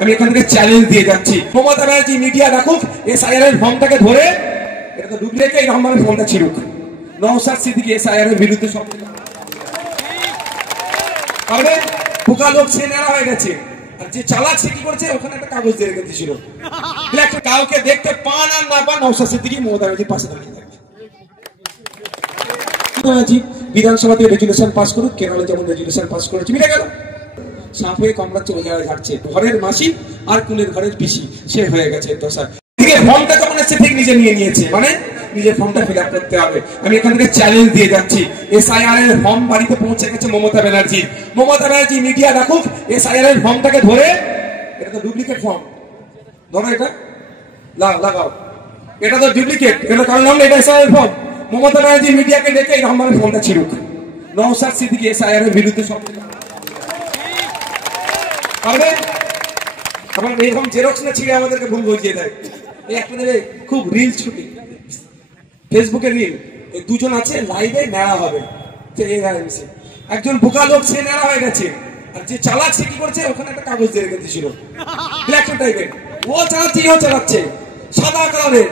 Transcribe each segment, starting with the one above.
আমি এখান থেকে চ্যালেঞ্জ দিয়ে যাচ্ছি, মমতা ব্যানার্জি মিডিয়া রাখুক, এসআইআর এর ফর্মটাকে ধরে এটা তো ডুপ্লিকেট, এই রহমানের ফর্মটা ছিড়ুক। নওশাদ সিদ্দিকী এসআইআর এর বিরুদ্ধে সব পারবে, পোকা লোক সে নেড়া হয়ে গেছে। আর যে চালাক সে কি করেছে, ওখানে একটা কাগজ দিয়ে রেখে দিয়েছিল, কাউকে দেখতে পান আর না পান নওশাদ সিদ্দিকী মমতা ব্যানার্জির পাশে দাঁড়িয়ে থাকবে। বিধানসভা থেকে রেজুলেশন পাস করুক, কেরলে যেমন রেজুলেশন পাস করেছে, মিলে গেল। সাপ হয়ে কামড়া চলে যাওয়া যাচ্ছে, ঘরের মাসি আর কুলের ঘরের পিসি সে হয়ে গেছে দশা। ফর্মটা যখন এসে ঠিক নিজে নিয়ে নিয়েছে, মানে নিজের ফর্মটা ফিল আপ করতে হবে। আমি এখান থেকে চ্যালেঞ্জ দিয়ে যাচ্ছি, এসআইআর এর ফর্ম বাড়িতে পৌঁছে গেছে মমতা ব্যানার্জি। মমতা ব্যানার্জি মিডিয়া রাখুক, এসআইআর এর ফর্মটাকে ধরে, এটা তো ডুপ্লিকেট ফর্ম, ধরো এটা লাগাও, এটা তো ডুপ্লিকেট, এটা কারণ নাম এটা এসআইআর ফর্ম। মমতা ব্যানার্জি মিডিয়াকে ডেকে এই রহমানের ফর্মটা ছিড়ুক। নওশাদ সিদ্দিকী এসআইআর এর বিরুদ্ধে সব পারবে। আমার এরকম জেরক্স না ছিঁড়ে আমাদেরকে ভুল বুঝিয়ে দেয়। এই আপনাদের খুব রিল ছুটি, ফেসবুকে রিল, এই দুজন আছে লাইভে নেড়া হবে, একজন বোকা লোক সে নেড়া হয়ে গেছে। আর যে চালাক সে কি করেছে, ওখানে একটা কাগজ দিয়ে রেখে দিয়েছিল, ব্ল্যাক টাইপের, ও চালাচ্ছে, ও চালাচ্ছে সাদা কালারের,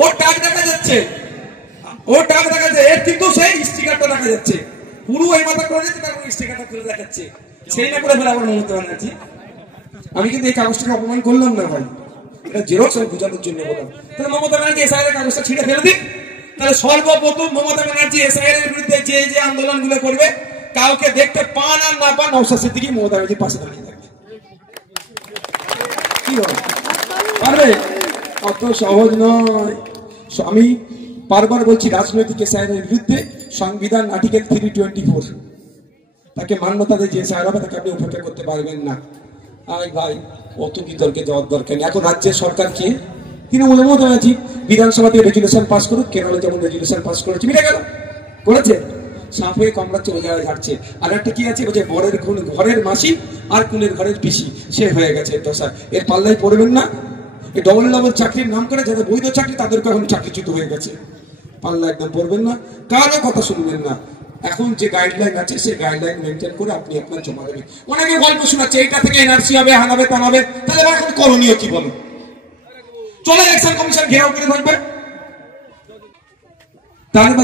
ওর টাক দেখা যাচ্ছে, ওর টাক দেখা যাচ্ছে, এর কিন্তু সেই স্টিকারটা দেখা যাচ্ছে, পুরো এই মাথা করে যাচ্ছে, তারপর স্টিকারটা খুলে দেখাচ্ছে, সেই না করে ফেলে আমার মমতা ব্যানার্জি। আমি কিন্তু এই কাগজটাকে অপমান করলাম না ভাই, এটা জেরক্স আমি বোঝানোর জন্য বললাম। তাহলে মমতা ব্যানার্জি এসআইআর এর কাগজটা ছিঁড়ে ফেলে দিক। তাহলে সর্বপ্রথম মমতা ব্যানার্জি এসআইআর এর বিরুদ্ধে যে যে আন্দোলন গুলো করবে, কাউকে দেখতে পান আর না পান নওশাদ সিদ্দিকী মমতা ব্যানার্জির পাশে দাঁড়িয়ে থাকবে। কি বল পারবে? অত সহজ নয়। আমি বারবার বলছি, রাজনৈতিক এসআইআর এর বিরুদ্ধে সংবিধান আর্টিকেল 324 তাকে মান্যতা দিয়ে যে এসআইআর হবে, তাকে আপনি উপেক্ষা করতে পারবেন না। আই ভাই, অত বিতর্কে যাওয়ার দরকার নেই। এখন রাজ্যের সরকার কি, তৃণমূল মমতা ব্যানার্জি বিধানসভা থেকে রেজুলেশন পাস করুক, কেরলে যেমন রেজুলেশন পাস করেছে, মিলে গেল, করেছে। সাপ হয়ে কামড়া চলে যাওয়া যাচ্ছে। আর একটা কি আছে, ওই যে বরের ঘরের মাসি আর কুলের ঘরের পিসি সে হয়ে গেছে দশা। এর পাল্লায় পড়বেন না। এই ডবল চাকরির নাম করে যাদের বৈধ চাকরি, তাদেরকে এখন চাকরিচ্যুত হয়ে গেছে, পাল্লা একদম পড়বেন না, কারো কথা শুনবেন না। এখন যে গাইডলাইন আছে, সেই গাইডলাইন মেনটেন করে আপনি আপনার জমা দেবেন। অনেকে গল্প শোনাচ্ছে, এইটা থেকে এনআরসি হবে, হানাবে টানাবে, তাহলে এখন করণীয় কি বলো? চলে ইলেকশন কমিশন ঘেরাও করে থাকবে, তাহলে